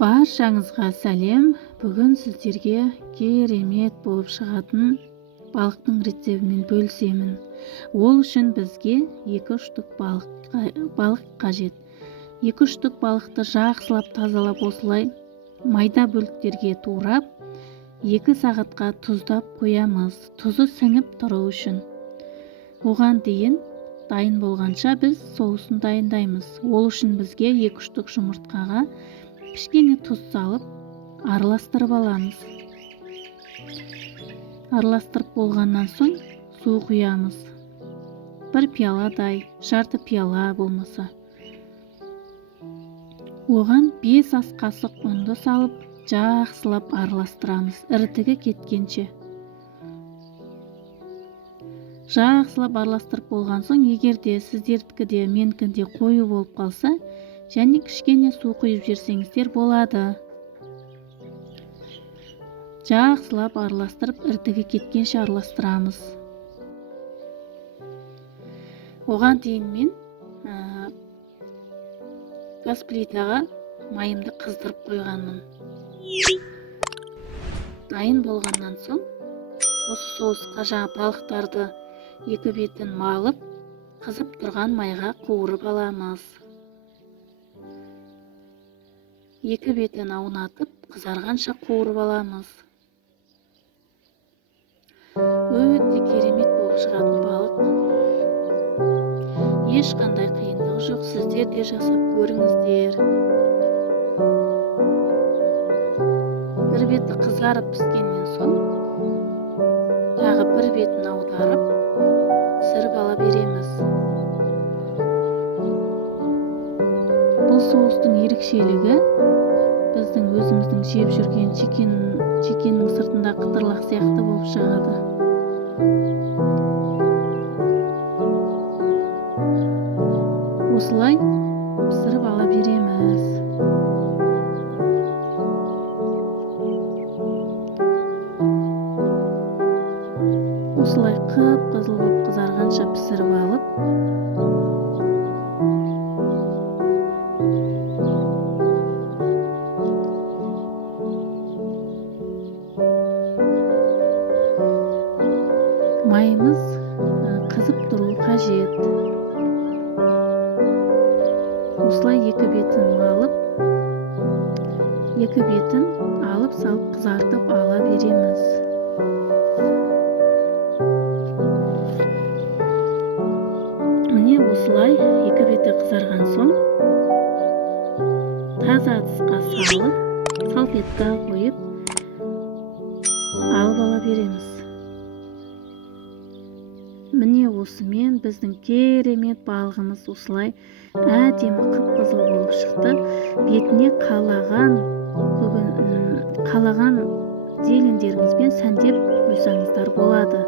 Баршаңызға сәлем. Бүгін сіздерге керемет болып шығатын балықтың рецептімен бөлісемін. Ол үшін бізге 2-3 штук балық қажет. 2-3 штук балықты жақсылап тазалап осылай майда бөліктерге турап 2 сағатқа тұздап қоямыз. Тұзы сіңіп тұру үшін. Оған дейін дайын болғанша біз соусын дайындаймыз. Ол үшін бізге 2 штук жұмыртқаға кішкене тұз салып араластырып аламыз. Араластырып болғаннан соң су құямыз. 1 пияладай, жарты пияла болмаса. Оған 5 ас қасық ұнды салып жақсылап араластырамыз, ірітігі кеткенше. Жақсылап араластырып болған соң, егерде сіздердікіде менікінде қою болып қалса, және кішкене су құйып жіберсеңіздер болады. Жақсылап араластырып, ірітігі кеткенше араластырамыз. Оған дейін мен газ плитаға майымды қыздырып қойғанмын. Дайын болғаннан соң, осы соусқа жаңа балықтарды 2 бетін малып, қызып тұрған майға қуырып аламыз. 2 бетін аунатып, қызарғанша қуырып аламыз. Өте керемет болып шығатын балық. Ешқандай қиындығы жоқ, сіздер де жасап көріңіздер. Бір беті қызарып піскеннен соң, тағы бір бетін аударып, пісіріп ала береміз. Бұл соустың ерекшелігі біздің өзіміздің жеп жүрген чикеннің сыртында қытырлақ сияқты болып шығады. Осылай пісіріп ала береміз. Осылай қып-қызыл болып қызарғанша пісіріп алып, майымыз қызып тұру қажет. Осылай 2 бетін алып, 2 бетін алып салып қызартып ала береміз. Міне осылай 2 беті қызарған соң, таза ыдысқа салып, салфетка қойып, алып ала береміз. Міне осымен біздің керемет балығымыз осылай әдемі қып-қызыл болып шықты. Бетіне қалаған зелендеріңізбен сәндеп қойсаңыздар болады.